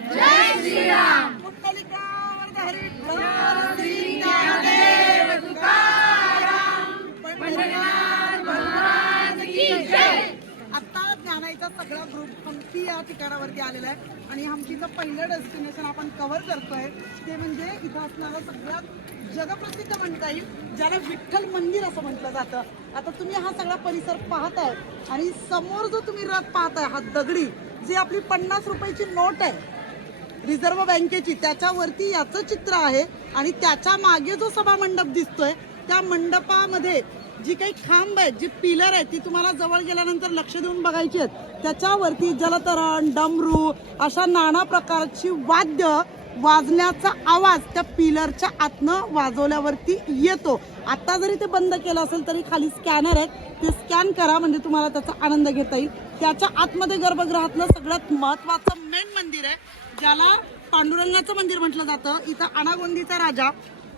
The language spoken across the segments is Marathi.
जय हरी श्री आता सगळा ग्रुप हम्पी या ठिकाणावरती आलेला आहे. आणि हम्पीचं पहिलं डेस्टिनेशन आपण कव्हर करतोय ते म्हणजे इथं असणारा सगळ्यात जगप्रसिद्ध म्हणता येईल ज्याला विठ्ठल मंदिर असं म्हटलं जातं. आता तुम्ही हा सगळा परिसर पाहताय आणि समोर जो तुम्ही रथ पाहताय हा दगडी जी आपली पन्नास रुपयाची नोट आहे रिझर्व्ह बँकेची त्याच्यावरती याचं चित्र आहे आणि त्याच्यामागे जो सभा मंडप दिसतोय त्या मंडपामध्ये जी काही खांब आहेत जी पिलर आहेत ती तुम्हाला जवळ गेल्यानंतर लक्ष देऊन बघायची आहेत. त्याच्यावरती जलतरण डमरू अशा नाना प्रकारची वाद्य वाजण्याचा आवाज त्या पिलरच्या आतनं वाजवल्यावरती येतो. आता जरी ते बंद केलं असेल तरी खाली स्कॅनर आहेत. ते स्कॅन करा म्हणजे तुम्हाला त्याचा आनंद घेता येईल. त्याच्या आतमध्ये गर्भगृहातलं सगळ्यात महत्वाचं मेन मंदिर आहे ज्याला पांडुरंगाचं मंदिर म्हटलं जातं. इथं अनागोंदीचा राजा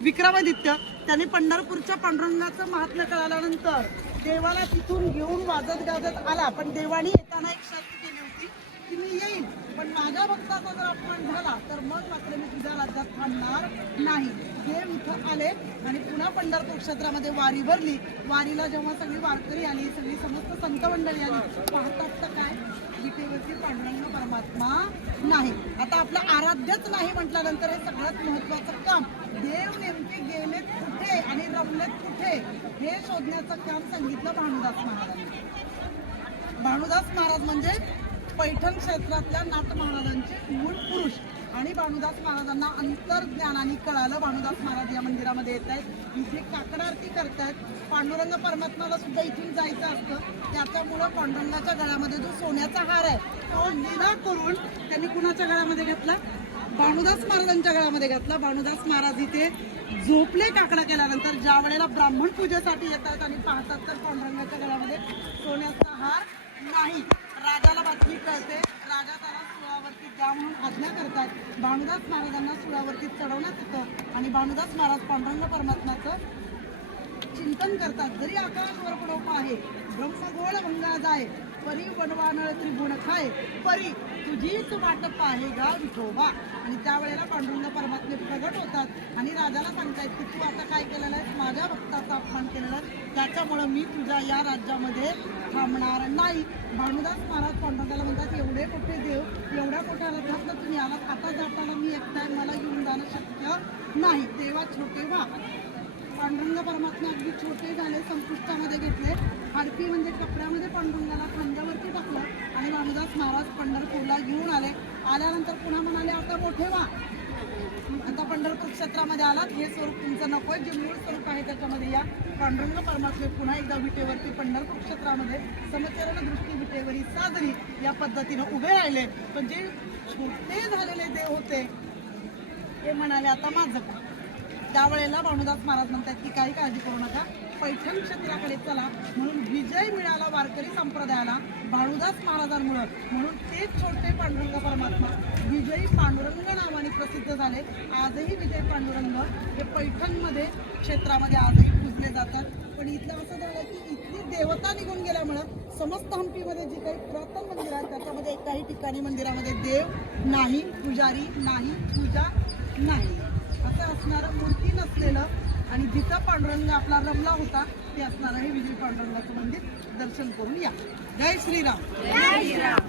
विक्रमादित्य त्याने पंढरपूरच्या पांडुरंगाचं महात्म्य कळाल्यानंतर देवाला तिथून घेऊन वाजत गाजत आला. पण देवाने येताना एक शर्त की मी येईन पण माझ्या भक्ताचा जर अपमान झाला तर मग मात्र मी तुझ्या राज्यात थांबणार नाही. देव इथं आले आणि पुन्हा पंढरपूर क्षेत्रामध्ये वारी भरली. वारीला जेव्हा सगळी वारकरी आली सगळी समस्त संत मंडळी आली पाहतात तर काय? गीतेवरती पांडुरंग परमात्मा नाही. आता आपलं आराध्यच नाही म्हटल्यानंतर हे सगळ्यात महत्वाचं काम. देव नेमके गेलेत कुठे आणि रमलेत कुठे? हे शोधण्याचं काम सांगितलं भानुदास महाराज. भानुदास महाराज म्हणजे पैठण क्षेत्रातल्या नाथ महाराजांचे मूळ पुरुष आणि भानुदास महाराजांना अंतर्ज्ञानाने कळालं. भानुदास महाराज या मंदिरामध्ये येत आहेत. इथे काकड आरती करतायत. पांडुरंग परमात्माला सुद्धा इथून जायचं असतं. त्याच्यामुळं पांडुरंगाच्या गळ्यामध्ये जो सोन्याचा हार आहे तो लिला करून त्यांनी कुणाच्या गळ्यामध्ये घेतला? भानुदास महाराजांच्या गळ्यामध्ये घातला. भानुदास महाराज इथे झोपले काकडा केल्यानंतर ज्या वेळेला ब्राह्मण पूजेसाठी येतात आणि पाहतात तर पांडुरंगाच्या गळ्यामध्ये सोन्याचा हार नाही. राजाला बातमी कळते. राजा त्याला सुळावरती जा म्हणून आज्ञा करतात. भानुदास महाराजांना सुळावरती चढवण्यात येतं आणि भानुदास महाराज पांडुरंग परमात्म्याचं चिंतन करतात. जरी आकाश वरपडोप आहे ब्रह्मगोळ भंगा जाय परी वनवानळ त्रिगुण खाय परी तुझीच वाटप आहे गा विठोबा आणि त्यावेळेला पांडुरंग परमात्मे प्रगट होतात आणि राजाला सांगतायत की तू आता काय केलेलं आहे माझ्या भक्ताचा अपमान केलेला आहे त्याच्यामुळं मी तुझ्या या राज्यामध्ये थांबणार नाही. भानुदास महाराज पांडुरंगाला म्हणतात एवढे मोठे देव एवढ्या मोठ्या रथातनं तुम्ही आलात. आता जाताना मी एकटा मला घेऊन जाणं शक्य नाही. तेव्हा छोटे व्हा. पांडुरंग परमात्मा अगदी छोटे झाले संपुष्टामध्ये घेतले. हडपी म्हणजे कपड्यामध्ये पांडुरंगाला खांद्यावरती टाकलं आणि रामदास महाराज पंढरपूरला घेऊन आले. आल्यानंतर पुन्हा म्हणाले आता मोठे व्हा. आता पंढरपूर क्षेत्रामध्ये आलात. हे स्वरूप तुमचं नकोय जे मूळ स्वरूप आहे त्याच्यामध्ये या. पांडुरंग परमात्मे पुन्हा एकदा विटेवरती पंढरपूर क्षेत्रामध्ये समचरण दृष्टी विटेवरी साजरी या पद्धतीनं उभे राहिले. पण जे छोटे झालेले देव होते ते म्हणाले आता माझं त्यावेळेला भानुदास महाराज म्हणतात की काही काळजी करू नका पैठण क्षेत्राकडे चला. म्हणून विजय मिळाला वारकरी संप्रदायाला भानुदास महाराजांमुळं. म्हणून ते छोटे पांडुरंग परमात्मा. विजयी पांडुरंग नावाने प्रसिद्ध झाले. आजही विजय पांडुरंग हे पैठणमध्ये क्षेत्रामध्ये आजही पूजले जातात. पण इथलं असं झालं की इथली देवता निघून गेल्यामुळं समस्त हम्पीमध्ये जी काही पुरातन मंदिर आहेत त्याच्यामध्ये काही ठिकाणी मंदिरामध्ये देव नाही पुजारी नाही पूजा नाही. असणारं मूर्ती नसलेलं आणि जिथं पांडुरंग आपला रमला होता ते असणारं हे विजय पांडुरंगाचं मंदिर दर्शन करून या. जय श्रीराम.